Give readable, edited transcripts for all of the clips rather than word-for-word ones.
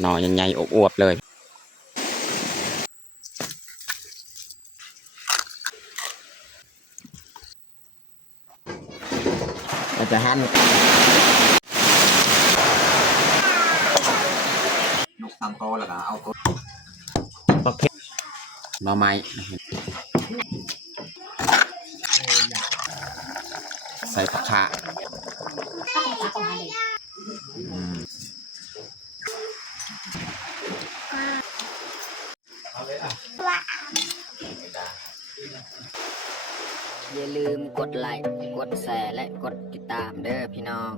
หน่อใหญ่ๆอวบๆเลยเราจะหั่นลูกตำโตแล้วก็เอาตัวเผ็ดหน่อไม้ใส่ผักขาอย่าลืมกดไลค์กดแชร์และกดติดตามเด้อพี่น้อง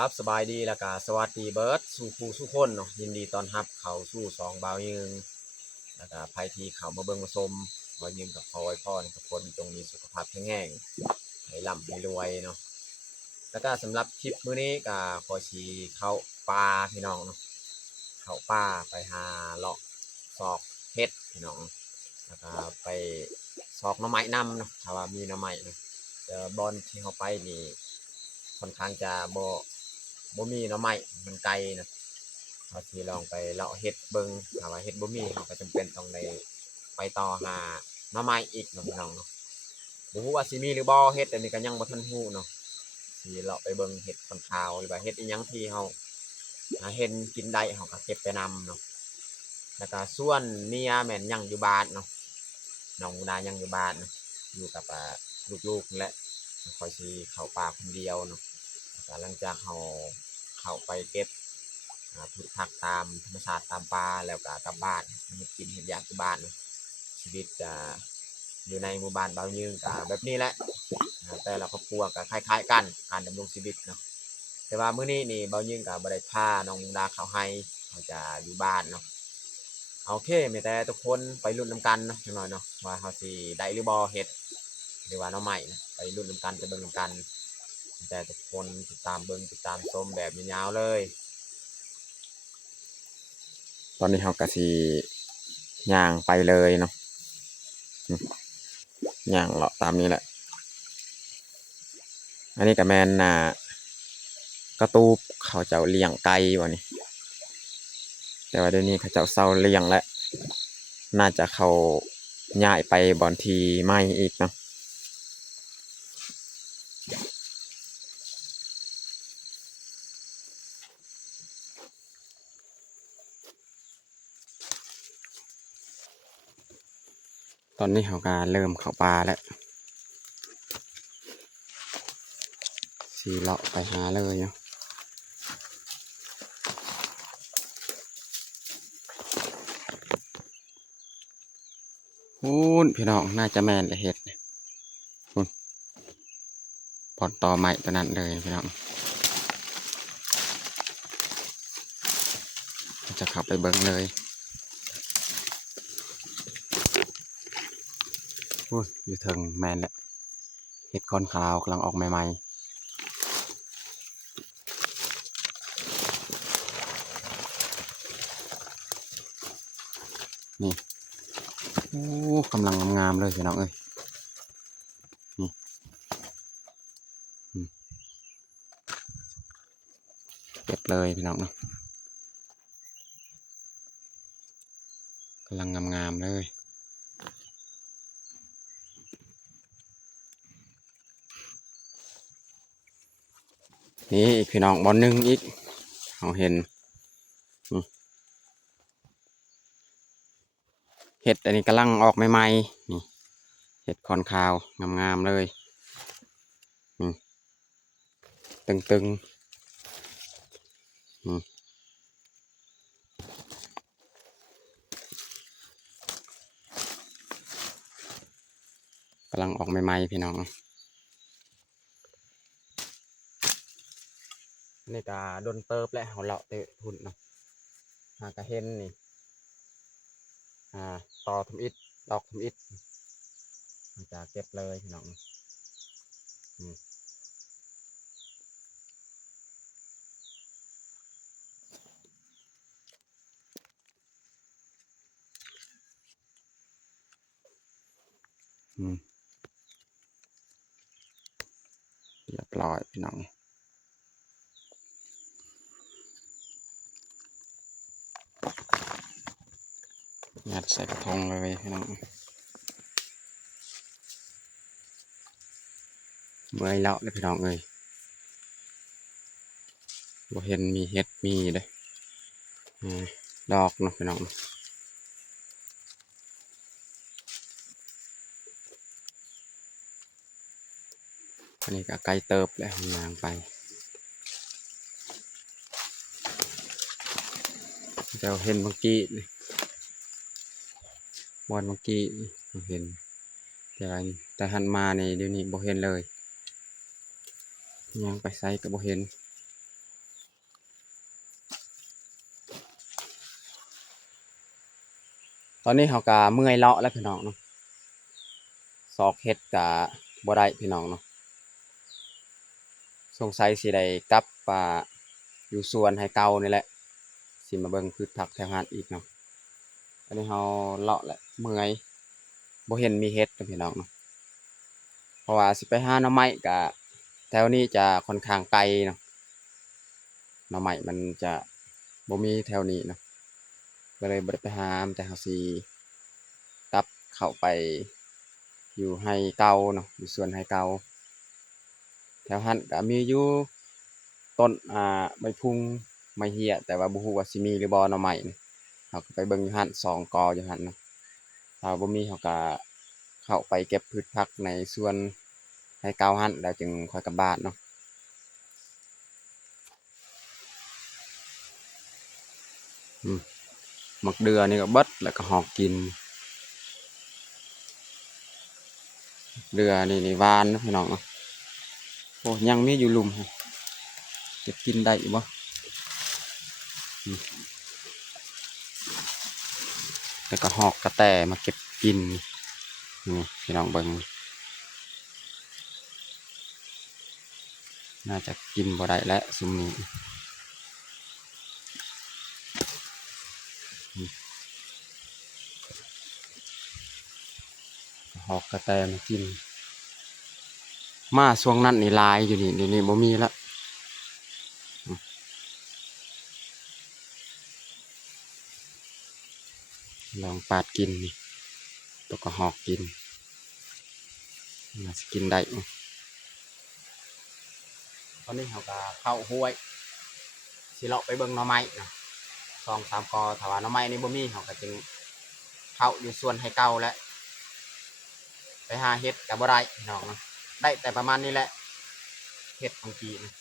ครับสบายดีแล้วก็สวัสดีเบิร์ดสู่ผู้สู่คนเนาะยินดีต้อนรับเข้าสู่สองบ่าวยืงแล้วก็ภัยที่เข้ามาเบิ่งมาชมบ่าวยืงกับพ่อไว้พ่อทุกคนจงมีสุขภาพแข็งแรงให้ร่ำให้รวยเนาะแล้วก็สำหรับคลิปมื้อนี้ก็ขอสิเข้าป่าพี่น้องเนาะเข้าป่าไปหาเลาะซอกเฮ็ดพี่น้องแล้วก็ไปซอกหน่อไม้นำเนาะถ้าว่ามีหน่อไม้เนาะแต่บอนที่เฮาไปนี่ค่อนข้างจะบ่มีหน่อไม้มันไกลนะเราสิลองไปเลาะเฮ็ดเบิ่งถ้าว่าเฮ็ดบ่มีเราก็จำเป็นต้องได้ไปต่อหาหน่อไม้อีกเนาะพี่น้องเนาะบ่ฮู้ว่าสิมีหรือบ่เฮ็ดอันนี้ก็ยังบ่ทันฮู้เนาะสิเลาะไปเบิ่งเฮ็ดต้นขาวหรือว่าเฮ็ดอีหยังที่เฮาเห็นกินได้เฮาก็เก็บไปนำเนาะแล้วก็ส่วนเมียแม่นยังอยู่บ้านเนาะน้องมุกดายังอยู่บ้านเนาะอยู่กับลูกๆนั่นแหละค่อยสิเข้าป่าคนเดียวเนาะก็หลังจากเฮาเข้าไปเก็บพืชผักตามธรรมชาติตามป่าแล้วก็กลับบ้านมากินเฮ็ดอยากที่บ้านเนาะชีวิตอยู่ในหมู่บ้านบ่าวยืงก็แบบนี้แหละแต่ละครอบครัวก็คล้ายๆกันการดำรงชีวิตเนาะแต่ว่ามื้อนี้นี่บ่าวยืงก็บ่ได้พาน้องมุกดาเข้าให้เขาจะอยู่บ้านเนาะโอเคมีแต่ทุกคนไปลุ้นนำกันเนาะจังหน่อยเนาะว่าเขาสิได้หรือบ่เฮ็ดหรือว่าหน่อไม้นะไปลุ้นนำกันไปเบิ่งนำกันแต่ทุกคนติดตามเบิ่งติดตามชมแบบยาวๆเลยตอนนี้เขาก็สิย่างไปเลยเนาะย่างเลาะตามนี้แหละอันนี้ก็แม่นกระตูบเขาเจ้าเลี้ยงไก่บ่นี่แต่ว่าเดี๋ยวนี้เขาเจ้าเซาเลี้ยงแล้วน่าจะเขาย้ายไปบ่อนที่ใหม่อีกเนาะตอนนี้เขาก็เริ่มเข้าป่าแล้วสีเลาะไปหาเลยเนาะพี่น้องน่าจะแม่นเห็ดปอดต่อใหม่ตัวนั้นเลยพี่น้องจะขับไปเบิ้งเลยอยู่ถึงแมนแหละเห็ดก้อนขาวกำลังออกใหม่ๆนี่กำลังงามๆเลยพี่น้องเอ้ยนี่เก็บเลยพี่น้องเนาะกำลังงามๆเลยนี่อีกพี่น้องบอลนึงอีกเราเห็นเห็ดอันนี้กำลังออกใหม่ๆนี่เห็ดคอนขาวงามๆเลยตึงๆ กำลังออกใหม่ๆพี่น้องนี่ก็โดนเติบแล้วเขาเลาะเตะทุนเนาะหากระเห็นนี่ต่อทำอิฐดอกทำอิฐมันจะเก็บเลยพี่น้องอืมเรียบร้อยพี่น้องยัดใส่กระทงเลยพี่น้องเมื่อยเลาะเลยพี่น้องเลยบ่เห็นมีเห็ดมีเลยดอกเนาะพี่น้องอันนี้ก็ไกลเติบแล้วยางไปเดี๋ยวเห็นเมื่อกี้นี่วันเมื่อกี้เห็นแต่หันมาในเดี๋ยวนี้บ่เห็นเลยยังไปไซก็บ่เห็นตอนนี้เขาก็เมื่อยเลาะแล้วพี่น้องเนาะซอกเห็ดก็บ่ได้พี่น้องเนาะสงสัยสิได้กลับอยู่สวนให้เก่านี่แหละสิมาเบิ่งพืชผักแถวหาดอีกเนาะอันนี้เขาเลาะแหละเมื่อยบ่เห็นมีเห็ดพี่น้องเนาะเพราะว่าสิไปหาหน่อไม้ก็แถวนี้จะค่อนข้างไกลเนาะหน่อไม้มันจะบ่มีแถวนี้เนาะก็เลยบ่ได้ไปหาแต่เขาสิกลับเข้าไปอยู่ให้เก่าเนาะอยู่สวนให้เก่าแถวหันก็มีอยู่ต้นใบพุงไม้เหี้ยแต่ว่าบ่ฮู้ว่าสิมีหรือบ่หน่อไม้นี่เขาก็ไปเบิ่งอยู่หัน2 กออยู่หันเนาะถ้าบ่มีเขาก็เข้าไปเก็บพืชผักในสวนให้เก่าหันแล้วจึงค่อยกลับบ้านเนาะหมักเดือนี่ก็เบิดแล้วก็หอกกินเดือนี่หวานนะพี่น้องเนาะโอ้ยังมีอยู่หลุมจะกินได้อยู่บ่แล้วก็หอกกระแตมาเก็บกินนี่พี่น้องเบิ่งน่าจะกินบ่ได้แล้วซุมนี้หอกกระแตมากินมาช่วงนั้นนี่ลายอยู่นี่เดี๋ยวนี้บ่มีละลองปาดกินนี่ตัวก็หอกกินน่าจะกินได้ตอนนี้เขาก็เข้าห้วยสิเลาะไปเบิ่งหน่อไม้นะ2-3 กอถ้าว่าหน่อไม้นี่บ่มีเขาก็จึงเข้าอยู่ส่วนให้เก่าแล้วไปหาเห็ดกับบ่ได้พี่น้องนะได้แต่ประมาณนี้แหละเห็ดบางทีนะ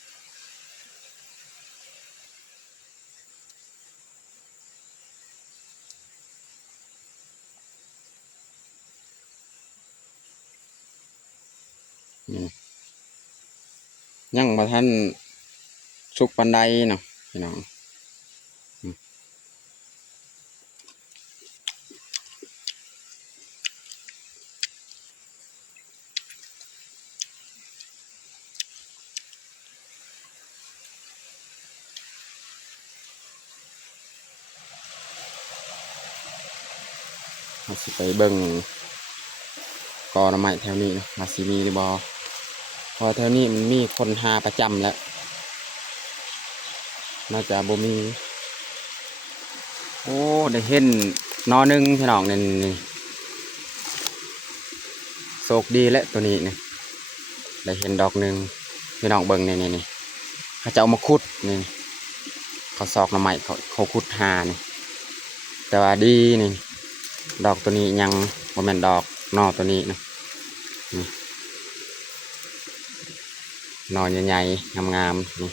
ยังบ่ทันสุกปานใดเนาะพี่น้องเราสิไปเบิ่งกอหน่อไม้แถวนี้นะว่าสิมีหรือบ่เพราะแถวนี้มันมีคนหาประจำแล้วน่าจะบ่มีโอ้ได้เห็นหนอหนึงพี่น้องนี่โชคดีและตัวนี้นี่ได้เห็นดอกหนึ่งพี่น้องเบิ่งนี่เขาจะเอามาขุดนี่เขาซอกหน่อไม้เขาขุดหานี่แต่ว่าดีนี่ดอกตัวนี้ยังบ่แม่นดอกนอตัวนี้นะนี่นอใหญ่ๆงามๆนี่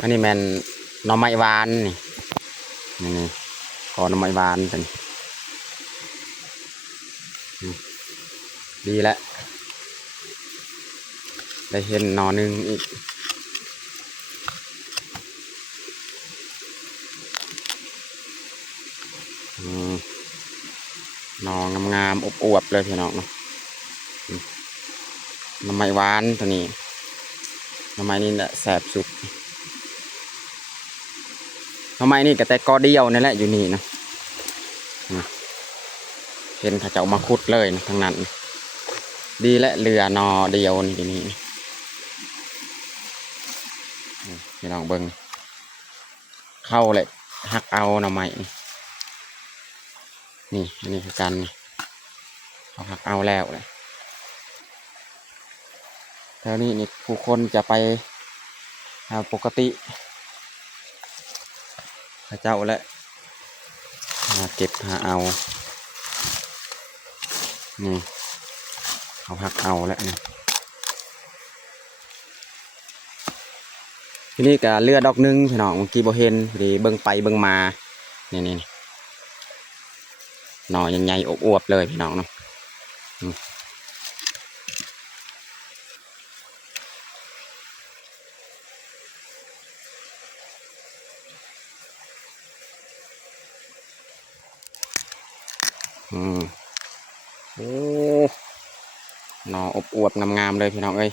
อันนี้แม่นหน่อไม้หวานนี่ขอหน่อไม้หวานตัวนี้ ดีแล้วได้เห็นหนอหนึ่งอีกหนองามๆอบๆเลยพี่น้องเนาะหน่อไม้หวานตัวนี้หน่อไม้นี่แหละแสบสุดหน่อไม้นี่ก็แต่กอเดียวนี่แหละอยู่นี่นะเห็นเขาเจ้ามาขุดเลยนะทั้งนั้นดีและเรือหนอเดียวนี่อยู่นี่พี่น้องเบิ่งเข้าเลยหักเอาหน่อไม้นี่อันนี้คือกันนี่เขาหักเอาแล้วเลยแถวนี้นี่ผู้คนจะไปปกติพระเจ้าและมาเก็บหาเอานี่เขาหักเอาแล้วนี่ทีนี้ก็เลือดอกนึงพี่น้องเมื่อกี้บ่เห็นพอดีเบิ่งไปเบิ่งมานี่หน่อใหญ่ๆอวบๆเลยพี่น้องเนาะโอ้หน่ออวบๆงามๆเลยพี่น้องเอ้ย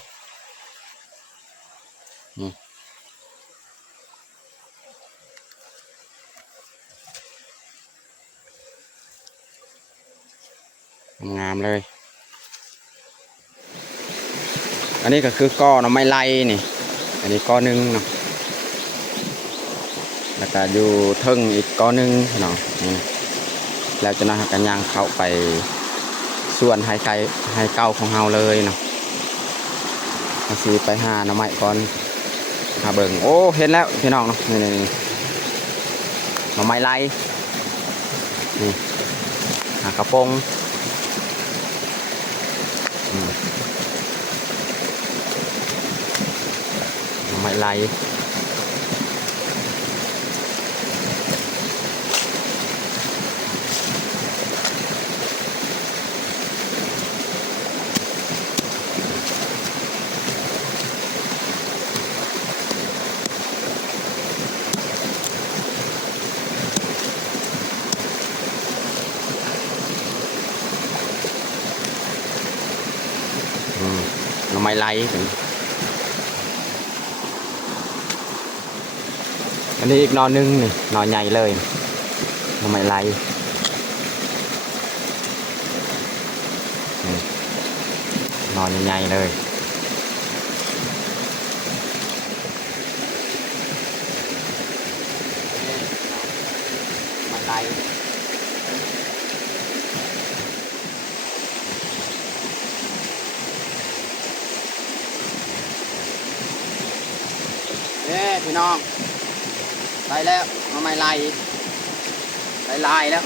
งามเลยอันนี้ก็คือก้อหน่อไม้ไล่นี่อันนี้ก้อหนึ่งเนาะแล้วก็อยู่เทิงอีกก้อหนึ่งพี่น้องนี่แล้วจะนำกันย่างเข้าไปส่วนไฮเก่าของเฮาเลยเนาะมาซีไปหาหน่อไม้ก่อนหาเบิ่งโอ้เห็นแล้วพี่น้องเนาะนี่หน่อไม้ไล่นี่หากระปงหน่อไม้ไล่หน่อไม้ไล่อันนี้อีกหน่อนึงนี่หน่อใหญ่เลยหน่อไม้ไล่หน่อใหญ่ๆเลยไม้ไล่พี่น้องไปแล้วหน่อไม้ไล่ลายแล้ว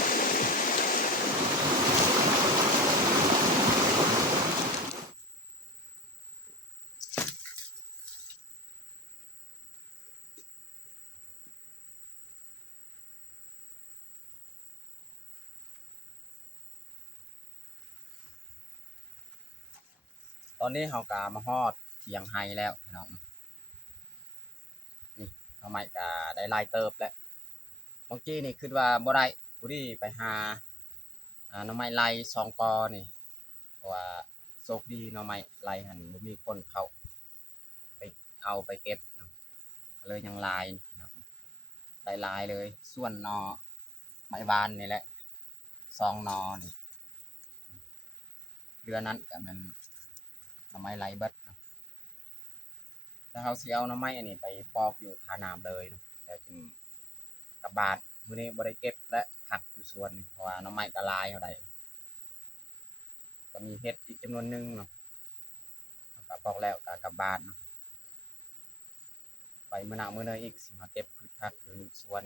ตอนนี้เฮากามาฮอดเถียงไฮแล้วพี่น้องนี่หน่อไม้กาได้ลายเติบแล้วเมื่อกี้นี่คิดว่าบ่ได้ผู้ที่ไปหาหน่อไม้ไล่2 กอนี่เพราะว่าโชคดีหน่อไม้ไล่หันบ่มีคนเข้าไปเอาไปเก็บเนาะเลยยังลายนะได้ลายเลยส่วนหน่อไม้บานนี่แหละ2 หน่อนี่เดือนนั้นก็มันหน่อไม้ไล่เบิดเนาะแล้วเขาสิเอาหน่อไม้อันนี้ไปปอกอยู่ทาน้ำเลยเนาะแล้วจึงกลับบ้านมื้อนี้บ่ได้เก็บและผักอยู่สวนเพราะว่าหน่อไม้ก็ลายเท่าใดก็มีเห็ดอีกจำนวนหนึงเนาะก็ปอกแล้วก็กลับบ้านเนาะไปมื้อหน้ามื้อหนึงอีกสิมาเก็บพืชผักอยู่ในสวน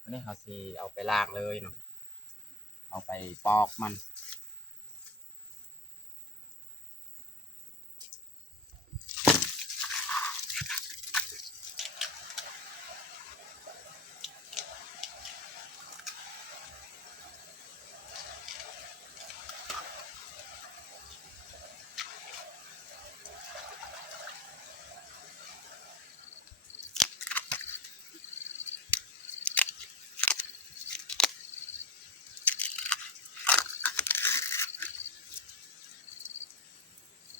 อันนี้เขาสิเอาไปล้างเลยเนาะเอาไปปอกมัน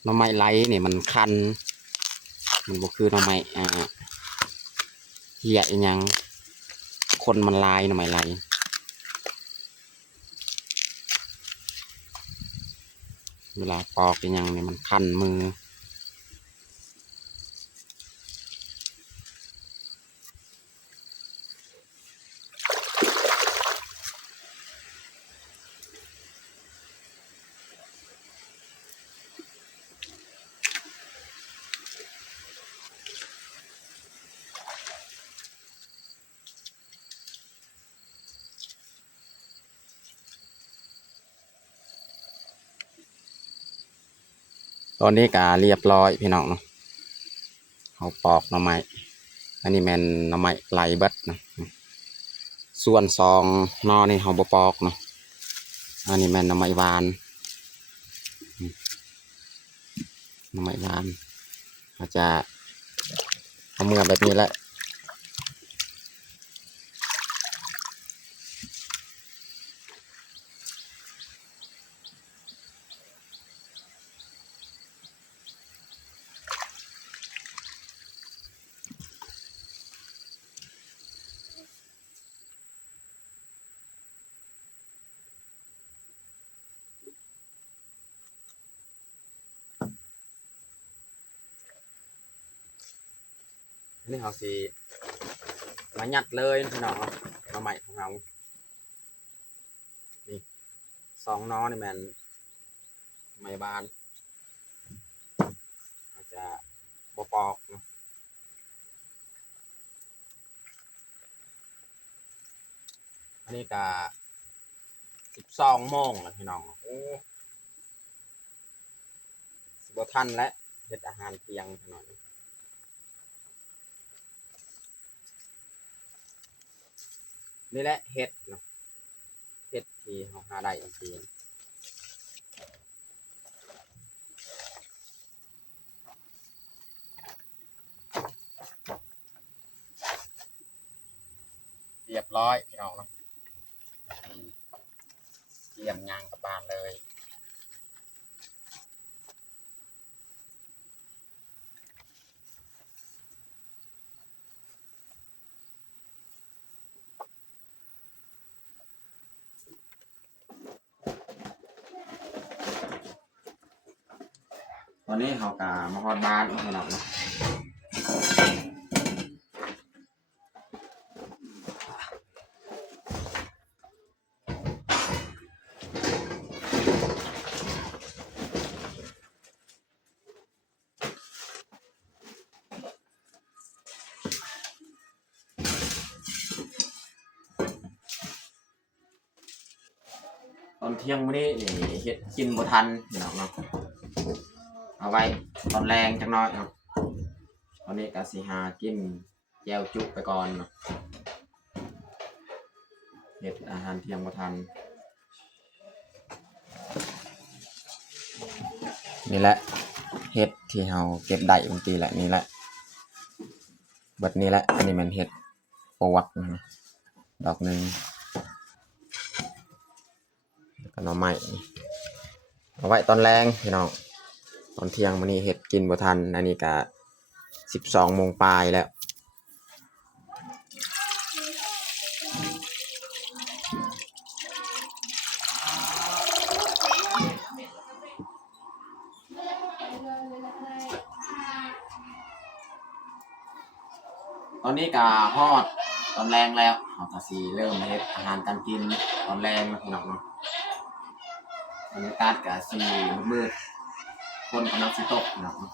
หน่อไม้ไหลนี่มันคันมันบ่คือหน่อไม้เหี้ยอีหยังคนมันลายหน่อไม้ไหลเวลาปอกอีหยังเนี่ยมันคันมือตอนนี้ก็เรียบร้อยพี่น้องเนาะเขาปอกหน่อไม้อันนี้แม่นหน่อไม้ไหลเบิดนะส่วนซองนอนี่เขาบ่ปอกเนาะอันนี้แม่นหน่อไม้หวานหน่อไม้หวานเขาจะเอาเมื่อแบบนี้แหละอันนี้เขาสิมายัดเลยพี่น้องเนาะหน่อไม้ของเรานี่ซองนอนี่แม่นไม้บานเขาจะบ่ปอกเนาะอันนี้ก็12 โมงแล้วพี่น้องโอ้สิบ่ทันแล้วเฮ็ดอาหารเที่ยงหน่อยนี่แหละเฮ็ดเนาะเฮ็ดที่เราหาได้จริงเรียบร้อยพี่น้องเนาะเตรียมย่างกลับบ้านเลยตอนนี้เขากะมาฮอดบ้านพี่น้องเนาะตอนเที่ยงมื้อนี้เฮ็ดกินบ่ทันพี่น้องเนาะเอาไว้ตอนแรงจักหน่อยเนาะตอนนี้ก็สิหากินแจ่วจุไปก่อนเนาะเฮ็ดอาหารเที่ยงบ่ทันนี่แหละเฮ็ดที่เราเก็บได้บางทีแหละนี่แหละเบิดนี้แหละอันนี้มันเฮ็ดปวักนะดอกหนึงแล้วก็หน่อไม้เอาไว้ตอนแรงพี่น้องตอนเที่ยงมื้อนี้เฮ็ดกินบ่ทันอันนี้ก็12 โมงปลายแล้วตอนนี้ก็ฮอดตอนแรงแล้วเราก็สิเริ่มเฮ็ดอาหารการกินตอนแรงนะพี่น้องเนาะบรรยากาศก็สิมืดๆฝนกำลังสิตกพี่น้องเนาะ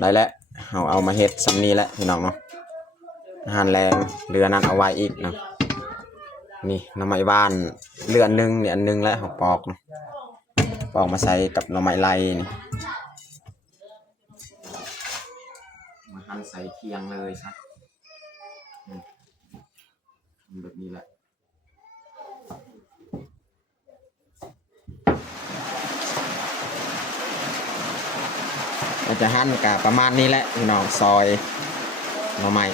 ได้แล้วเอามาเฮ็ดซำนี้แหละพี่น้องเนาะอาหารแรงเรือนั้นเอาไว้อีกนะนี่หน่อไม้บ้านเรืออันนึงเนี่ยอันนึงแล้วเราปอกเนาะปอกมาใส่กับหน่อไม้ไล่นี่มาหั่นใส่เคียงเลยซะแบบนี้แหละเราจะหั่นกับประมาณนี้แหละพี่น้องซอยหน่อไม้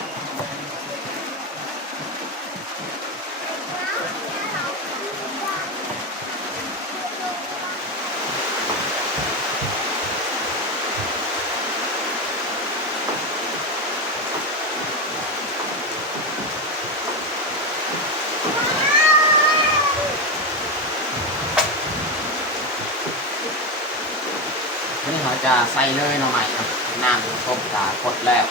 จะใส่เลยหน่อไม้ครับน้ำต้มกากดแล้ว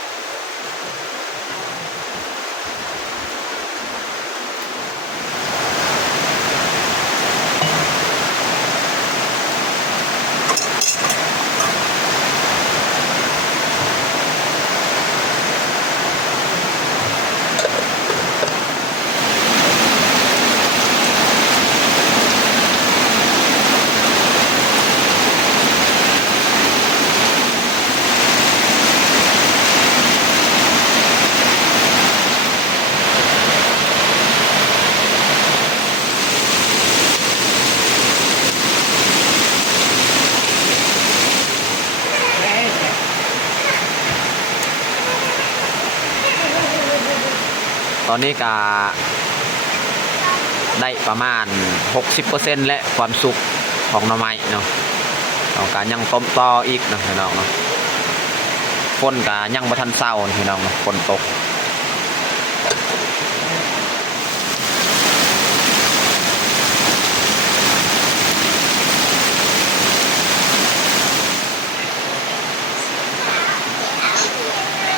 ตอนนี้ก็ได้ประมาณ 60% และความสุขของหน่อไม้เนาะเอาการยังต้มต่ออีกนะพี่น้องเนาะฝนก็ยังบ่ทันเศร้าพี่น้องเนาะฝนตก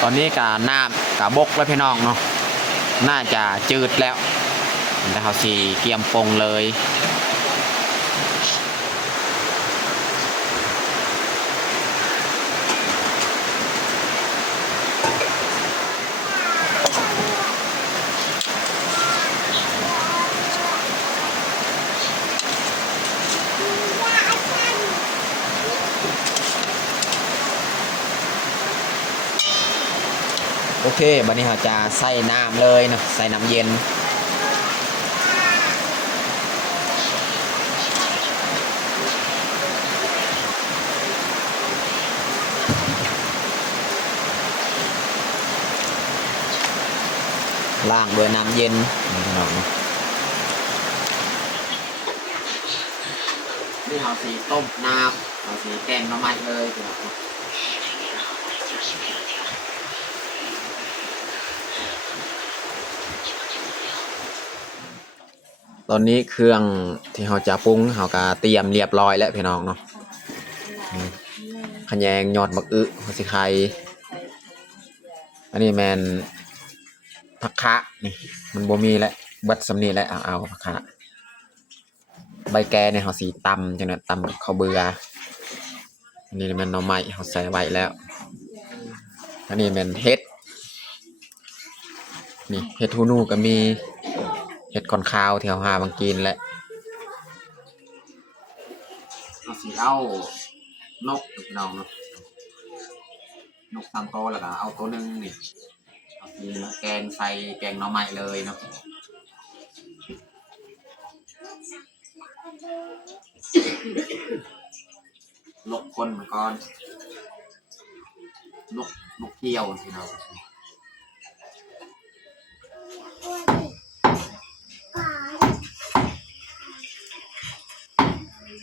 ตอนนี้ก็น้ำก็บกแล้วพี่น้องเนาะน่าจะจืดแล้วแต่เขาสีเกียมปงเลยโอเคบัดนี้เราจะใส่น้ำเลยนะใส่น้ำเย็นล้างด้วยน้ำเย็นนี่พี่น้องนี่เราสีต้มน้ำเราสีแกงหน่อไม้เลยพี่น้องตอนนี้เครื่องที่เราจะปรุงเราก็เตรียมเรียบร้อยแล้วพี่น้องเนาะขะแยงยอดมะอึหัวสิไข่อันนี้แมนผักคะนี่มันบ่มีแล้วเบัดสำนีแล้วเอาผักคะใบแกเนี่ยเขาสีตำจังนั้นตำข้าวเบื่ออันนี้แมนหน่อไม้เขาใส่ไว้แล้วอันนี้แมนเห็ดนี่เห็ดฮูนูก็มีเห็ดคอนข้าวที่เขาหาบางกินแหละเอาสีเอานกพี่น้องเนาะนกตามโตแล้วก็เอาตัวนึงนี่เอาสีมาแกงใส่แกงหน่อไม้เลยเนาะนกคนเหมือนกันนกเกี่ยวพี่น้อง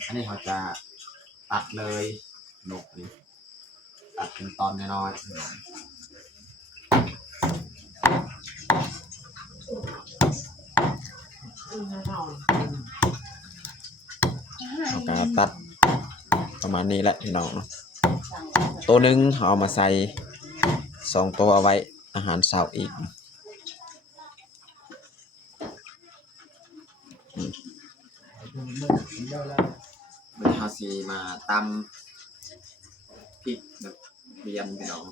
อันนี้เขาจะตัดเลยนกนี่ตัดเป็นตอนน้อยๆเขาก็ตัดประมาณนี้แหละพี่น้องตัวนึงเขาเอามาใส่2 ตัวเอาไว้อาหารเช้าอีกเวลาสีมาตำพริกแบบเรียมพี่น้อง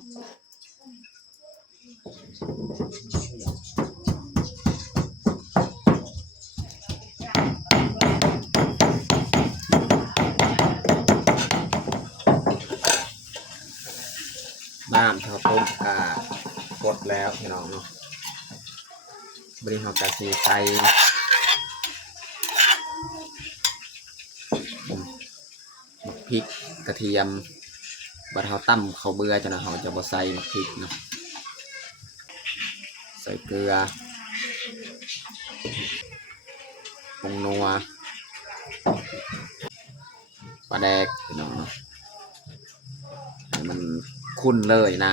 น้ำเขาต้มกากดแล้วพี่น้องเนาะบริหารกะสีใส่พริกกระเทียมบัดเฮาตั้มเขาเบื่อจังนะเฮาจะบ่ใส่พริกเนาะใส่เกลือผงนัวปลาแดกพี่น้องเนาะให้มันขุ่นเลยน้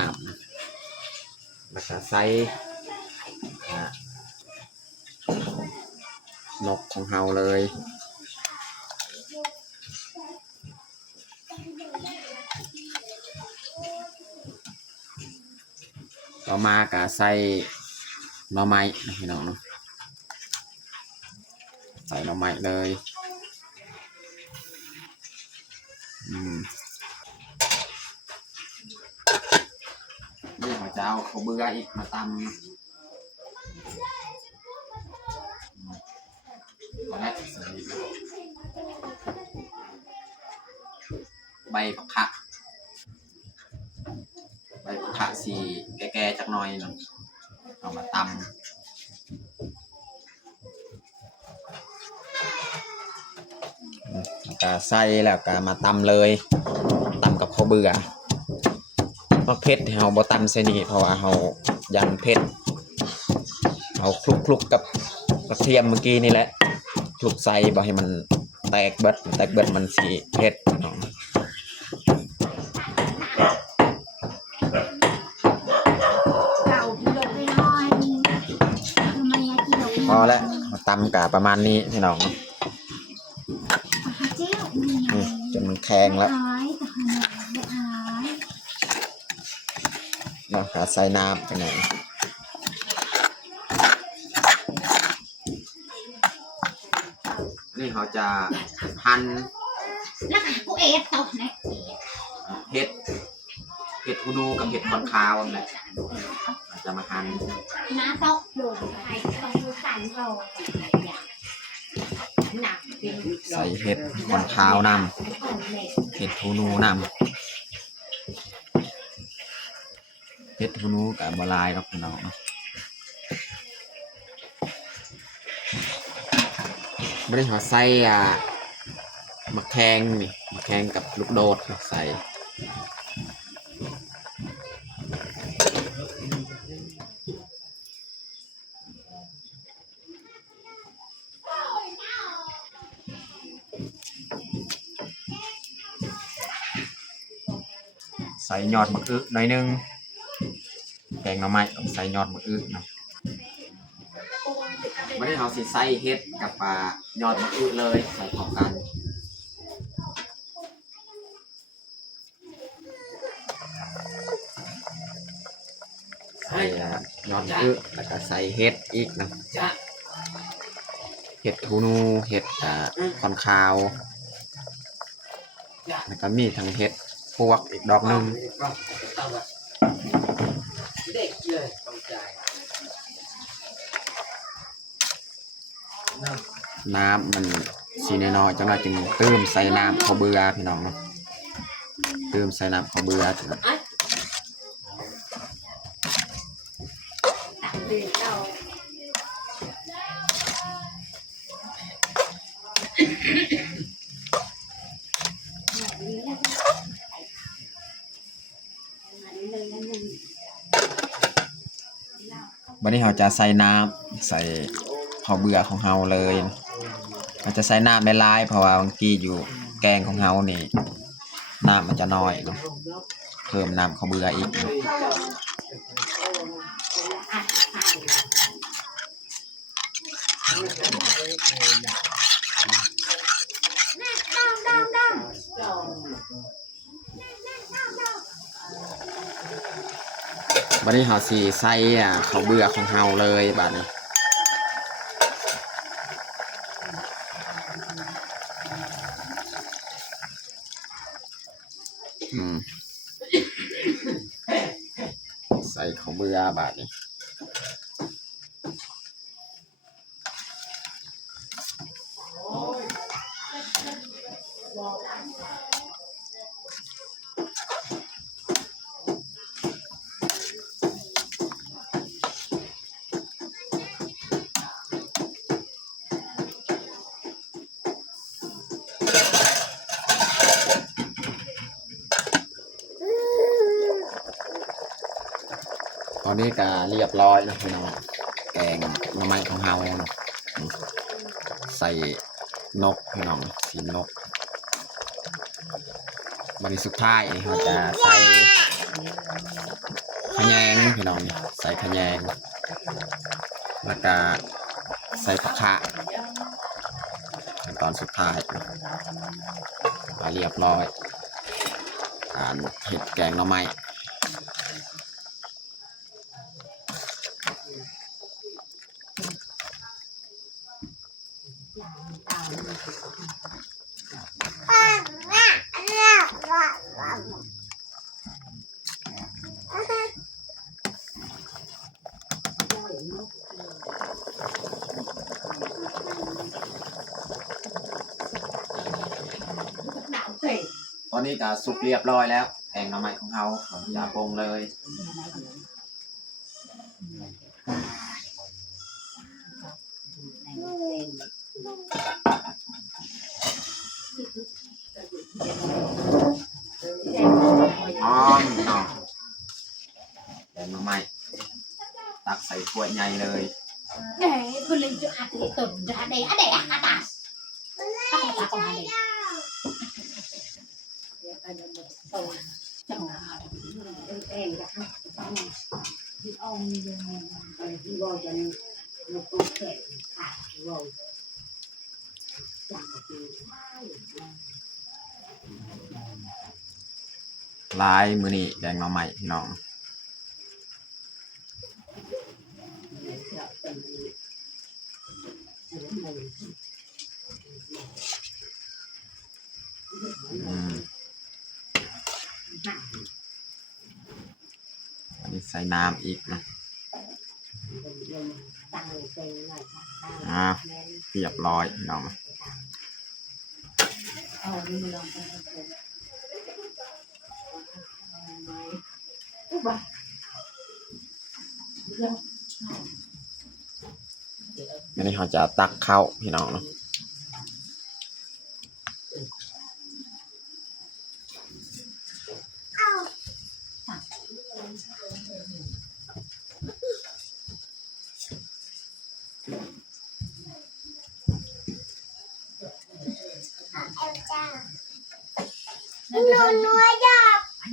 ำแล้วก็ใส่นกของเฮาเลย ต่อมากะใส่หน่อไม้นะพี่น้องเนาะใส่หน่อไม้เลยนี่เขาจะเอาข้าวเบื่ออีกมาตำเอาละใส่ใบผักขะใบผักขะสีแก่ๆจักหน่อยเนาะเอามาตำแล้วก็ใส่แล้วก็มาตำเลยตำกับข้าวเบื่อเพราะเผ็ดเราบ่ตำใส่นี่เพราะว่าเรายันเผ็ดเอาคลุกๆกับกระเทียมเมื่อกี้นี่แหละคลุกใส่บ่ให้มันแตกเบิดมันสีเผ็ดเนาะพอแล้วมาตำกับประมาณนี้พี่น้องนี่จนมันแข็งแล้วเนาะใส่น้ำไปไหนนี่เขาจะหั่นเห็ดฮูนูกับเห็ดคอนคาวนั่นแหละจะมาหั่นน้าโต๊ะโดดไปต้องดูสันโตหนัก ใส่เห็ดคอนคาวนำเห็ดฮูนูนำเห็ดฮูนูกับบะลายครับพี่น้องเนาะไม่ได้หัวใส่มะแขงนี่มะแขงกับลูกโดดใส่ใส่ยอดมะอึหน่อยนึงแกงหน่อไม้ต้องใส่ยอดมะอึเนาะไม่ได้เอาสิใส่เห็ดกับยอดมะอึเลยใส่พร้อมกันใส่ยอดมะอึแล้วก็ใส่เห็ดอีกนะเห็ดฮูนูเห็ดคอนคาวแล้วก็มีทั้งเห็ดพวกอีกดอกหนึ่งน้ำมันสีน้อยๆจังเราจึงเติมใส่น้ำข้าวเบื่อพี่น้องเนาะเติมใส่น้ำข้าวเบื่อถึงวันนี้เราจะใส่น้ำใส่ข้าวเบื่อของเราเลยเราจะใส่น้ำไม่ลายเพราะว่าบางทีอยู่แกงของเรานี่น้ำมันจะน้อยเนาะเพิ่มน้ำข้าวเบื่ออีกบัดนี้เราสิใส่ข้าวเบื่อของเราเลยบัดนี้ใส่ข้าวเบื่อบาดนี้ตอนนี้ก็เรียบร้อยแล้วพี่น้องแกงหน่อไม้ของเราเนาะใส่นกพี่น้องสีนกบัดนี้สุดท้ายเราจะใส่ขะแยงพี่น้องใส่ขะแยงแล้วก็ใส่ผักคะตอนสุดท้ายเรียบร้อยการเห็ดแกงหน่อไม้ ตอนนี้ก็สุกเรียบร้อยแล้วแกงหน่อไม้ของเราอย่าปรุงเลยหอมเนาะแกงหน่อไม้ตักใส่ถ้วยใหญ่เลย để tôi lên cho hạt để tuần ra đây để hạt à ta còn hạt đây ลายมือนี่แกงหน่อไม้พี่น้องอันนี้ใส่น้ำอีกนะเรียบร้อยพี่น้อง อันนี้เขาจะตักเข้าพี่น้องเนาะ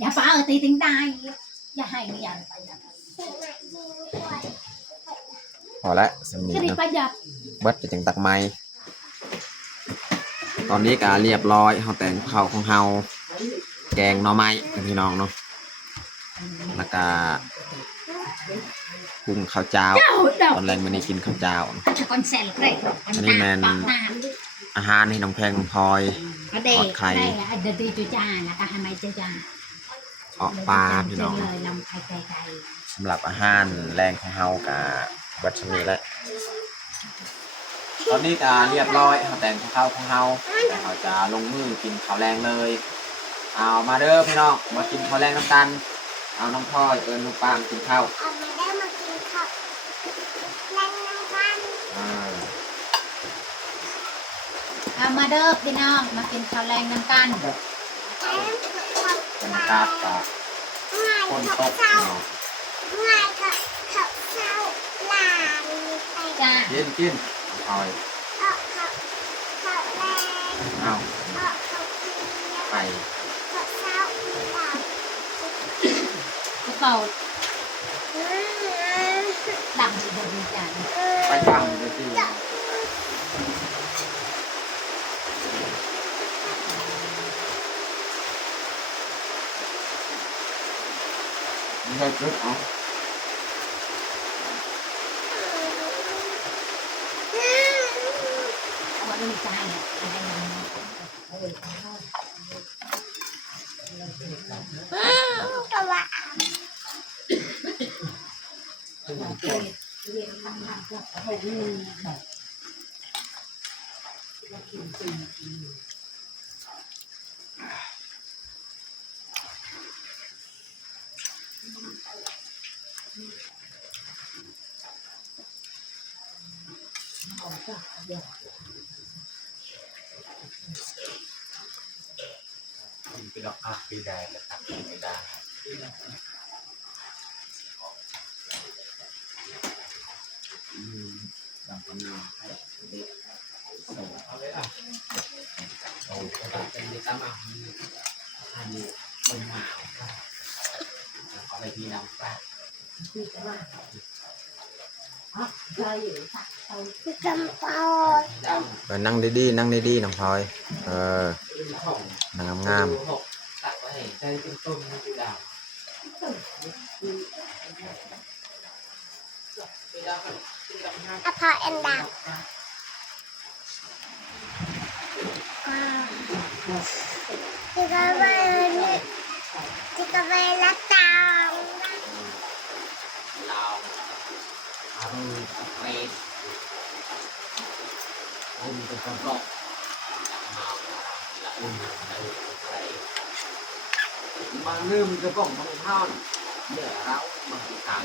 อย่าป้าตีถึงตายอย่าให้ไม่อย่าไปอย่า พอแล้วสำนี cái gì เนาะ bây giờ เบิดจะจังตักไม้ตอนนี้ก็เรียบร้อยเขาแต่งข้าวของเฮาแกงหน่อไม้พี่น้องเนาะแล้วก็กุ้งข้าวเจ้า ตอนแรกมันนี่กินข้าวเจ้า con xe đấy anh đi men. อาหารให้น้องแพงน้องพลอย ở đây Ọt khay. đây là để đi cho cha là ta hai mấy cho cha ออกปลาพี่น้อง lời lòng khay khay khay สำหรับอาหารแรงของเฮากับวัชนีแหละตอนนี้ก็เรียบร้อยเขาแต่งข้าวของเฮาแต่เขาจะลงมือกินข้าวแรงเลยเอามาเด้อพี่น้องมากินข้าวแรงน้ำกันเอาน้องพลอยลูกปางกินข้าว เอามาได้มากินข้าวแรงน้ำกัน เอามาเด้อพี่น้องมากินข้าวแรงน้ำกัน บรรยากาศกับคนตกเนาะ ง่ายกับข้าวเช้าหลานไปจ้า กินพลอย ข้าวแรง เอา ข้าวเปียก ไป ข้าวเช้าหลานข้าวดังสิเดี๋ยวนี้จ้า ไปทำเลยสิไม่ใช่กึ๊บเอา วันนี้จะให้อะไรก็ว่าเป็นดอกอัพปีได้นะครับปีได้ตามคนนึงให้เด็กส่งเอาเลยอ่ะเอาเป็นเด็กตามอ่ะอันนี้เป็นหมาเอาไปที่น้ำปลา นั่งดีๆนั่งดีๆน้องพลอยนั่งงาม อภาเอ็นดา Jika bela tang. เราเอาไปอุ่นเป็นกระรอกละอุ่นไปมาเริ่มกระป๋องทองท่อนเดี๋ยวเรามาต่าง